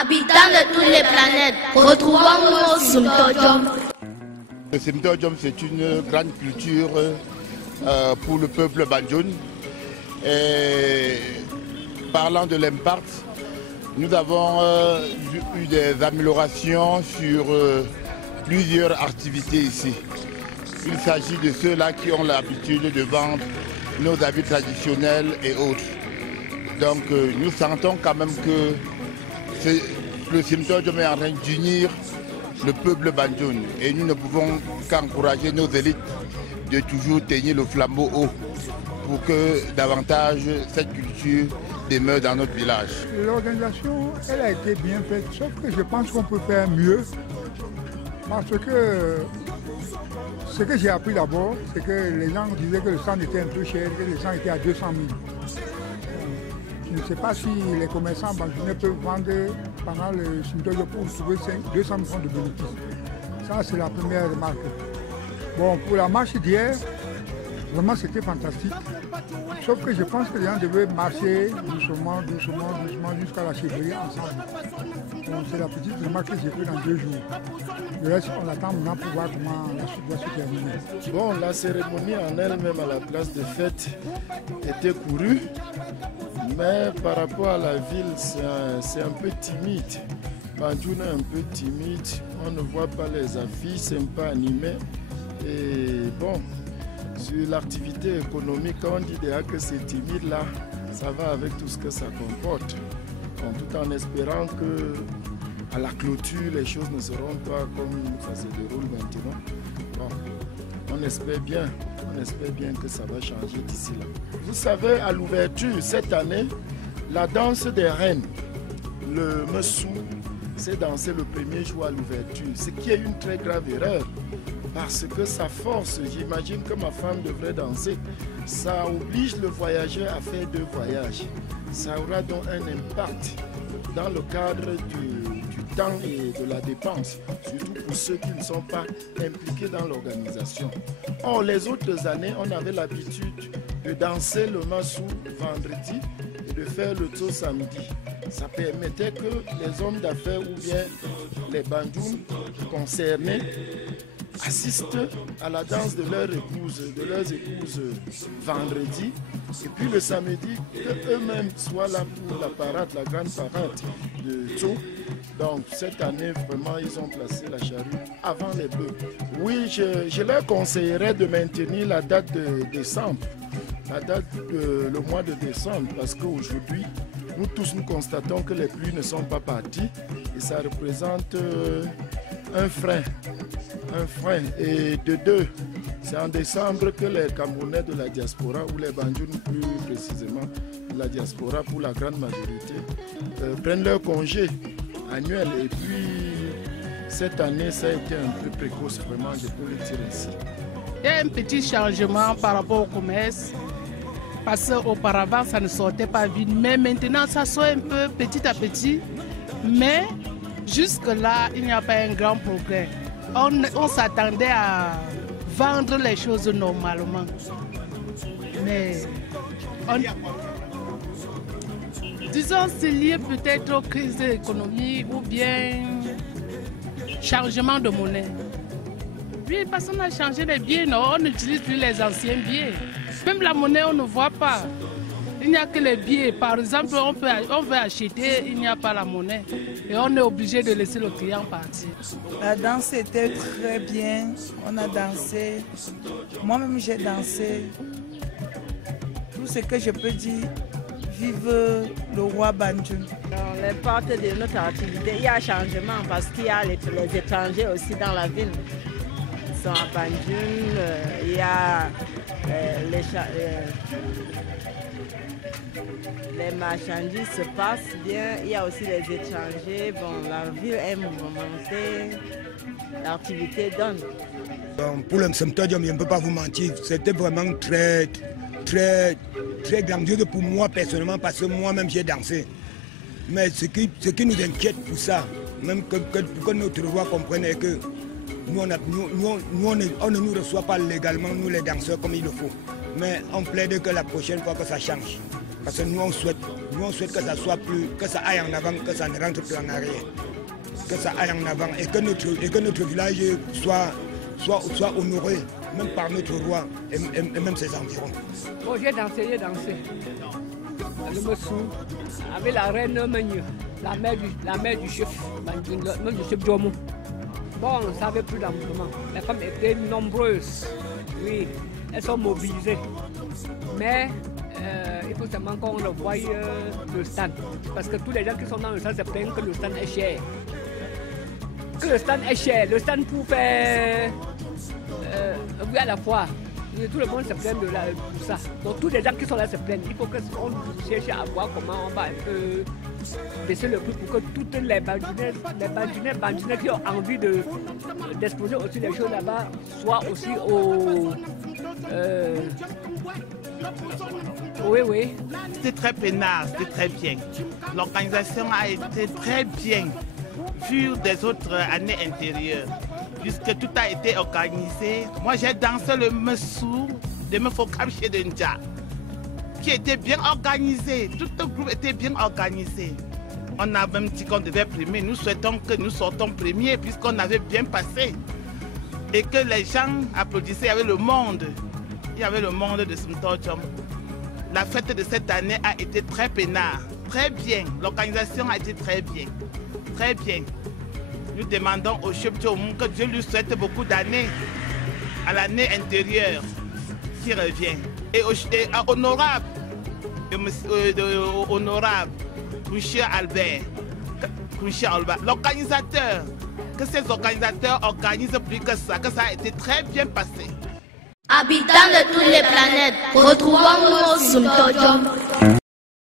Habitants de toutes les planètes, retrouvons-nous au Simtodjom. Le Simtodjom, c'est une grande culture pour le peuple Banjoun. Et parlant de l'impact, nous avons eu des améliorations sur plusieurs activités ici. Il s'agit de ceux-là qui ont l'habitude de vendre nos habits traditionnels et autres. Donc nous sentons quand même que le Simtodjom est en train d'unir le peuple Banjoun. Et nous ne pouvons qu'encourager nos élites de toujours tenir le flambeau haut pour que davantage cette culture demeure dans notre village. L'organisation, elle a été bien faite, sauf que je pense qu'on peut faire mieux. Parce que ce que j'ai appris d'abord, c'est que les gens disaient que le sang était un peu cher, que le sang était à 200 000. Je ne sais pas si les commerçants banjounais peuvent vendre pendant le Simtodjom pour trouver 200 000 francs de bénéfice. Ça, c'est la première remarque. Bon, pour la marche d'hier, vraiment c'était fantastique. Sauf que je pense que les gens devaient marcher doucement jusqu'à la chevrier ensemble. Donc c'est la petite remarque que j'ai faite dans 2 jours. Le reste, on attend maintenant pour voir comment la suite va se terminer. Bon, la cérémonie en elle-même à la place de fête était courue. Mais par rapport à la ville, c'est un peu timide. Banjoun est un peu timide. On ne voit pas les affiches, c'est pas animé. Et bon, sur l'activité économique, quand on dit déjà que c'est timide là, ça va avec tout ce que ça comporte. Bon, tout en espérant que à la clôture, les choses ne seront pas comme ça se déroule maintenant. Bon, on espère bien que ça va changer d'ici là. Vous savez, à l'ouverture, cette année, la danse des reines, le Messou, c'est dansé le premier jour à l'ouverture, ce qui est une très grave erreur. Parce que ça force, j'imagine que ma femme devrait danser, ça oblige le voyageur à faire 2 voyages. Ça aura donc un impact dans le cadre du temps et de la dépense, surtout pour ceux qui ne sont pas impliqués dans l'organisation. Or, les autres années, on avait l'habitude de danser le Massou vendredi et de faire le tour samedi. Ça permettait que les hommes d'affaires ou bien les bandouns concernés assistent à la danse de leurs épouses vendredi, et puis le samedi, qu'eux-mêmes soient là pour la parade, la grande parade de Tso. Donc cette année, vraiment, ils ont placé la charrue avant les bœufs. Oui, je leur conseillerais de maintenir la date de décembre, le mois de décembre, parce qu'aujourd'hui, nous tous nous constatons que les pluies ne sont pas parties et ça représente un frein. Et de 2, c'est en décembre que les Camerounais de la diaspora, ou les Banjoun plus précisément, de la diaspora pour la grande majorité, prennent leur congé annuel. Et puis cette année, ça a été un peu précoce, vraiment, je peux le dire ainsi. Il y a un petit changement par rapport au commerce, parce qu'auparavant, ça ne sortait pas vite, mais maintenant, ça sort un peu petit à petit. Mais jusque-là, il n'y a pas un grand progrès. On s'attendait à vendre les choses normalement. Mais disons, c'est lié peut-être aux crises de l'économie ou bien changement de monnaie. Oui, parce qu'on a changé les billets, non, on n'utilise plus les anciens billets. Même la monnaie, on ne voit pas. Il n'y a que les billets. Par exemple, on veut acheter, il n'y a pas la monnaie. Et on est obligé de laisser le client partir. La danse était très bien. On a dansé. Moi-même, j'ai dansé. Tout ce que je peux dire, vive le roi Banjoun. L'impact de notre activité, il y a un changement parce qu'il y a les étrangers aussi dans la ville. Ils sont à Banjoun, il y a les marchandises se passent bien, il y a aussi les étrangers. Bon, la ville est mouvementée, l'activité donne. Bon, pour le Simtodjom, je ne peux pas vous mentir, c'était vraiment très grandiose pour moi personnellement parce que moi-même j'ai dansé. Mais ce qui nous inquiète pour ça, même que notre roi comprenne que nous, on ne nous reçoit pas légalement, nous les danseurs, comme il le faut. Mais on plaide que la prochaine fois que ça change. Parce que nous, on souhaite nous on souhaite que ça soit plus, que ça aille en avant, que ça ne rentre plus en arrière. Que ça aille en avant et que notre village soit honoré, même par notre roi et même ses environs. Bon, j'ai dansé. Le Messou, avec la reine Menu, la mère du chef, même du chef Djomou. Bon, on ne savait plus dans le moment. Les femmes étaient nombreuses, oui, elles sont mobilisées. Mais il faut seulement qu'on revoie le stand. Parce que tous les gens qui sont dans le stand se plaignent que le stand est cher. Le stand pour faire à la fois. Tout le monde se plaint de ça. Donc tous les gens qui sont là se plaignent. Il faut qu'on cherche à voir comment on va un peu baisser le prix pour que toutes les bandinais qui ont envie d'exposer aussi les choses là-bas soient aussi au... Oui. C'était très peinard, c'était très bien. L'organisation a été très bien vue des autres années intérieures, puisque tout a été organisé. Moi, j'ai dansé le Messou de Mefokam chez Denja, qui était bien organisé. Tout le groupe était bien organisé. On a même dit qu'on devait primer. Nous souhaitons que nous sortons premiers, puisqu'on avait bien passé. Et que les gens applaudissaient. Il y avait le monde. Il y avait le monde de Simtorjom. La fête de cette année a été très peinard, très bien. L'organisation a été très bien. Très bien. Nous demandons au chef Djomou que Dieu lui souhaite beaucoup d'années à l'année intérieure qui revient. Et honorable, Kouchia Albert, l'organisateur, que ces organisateurs organisent plus que ça a été très bien passé. Habitants de toutes les planètes, retrouvons-nous au Simtorjom.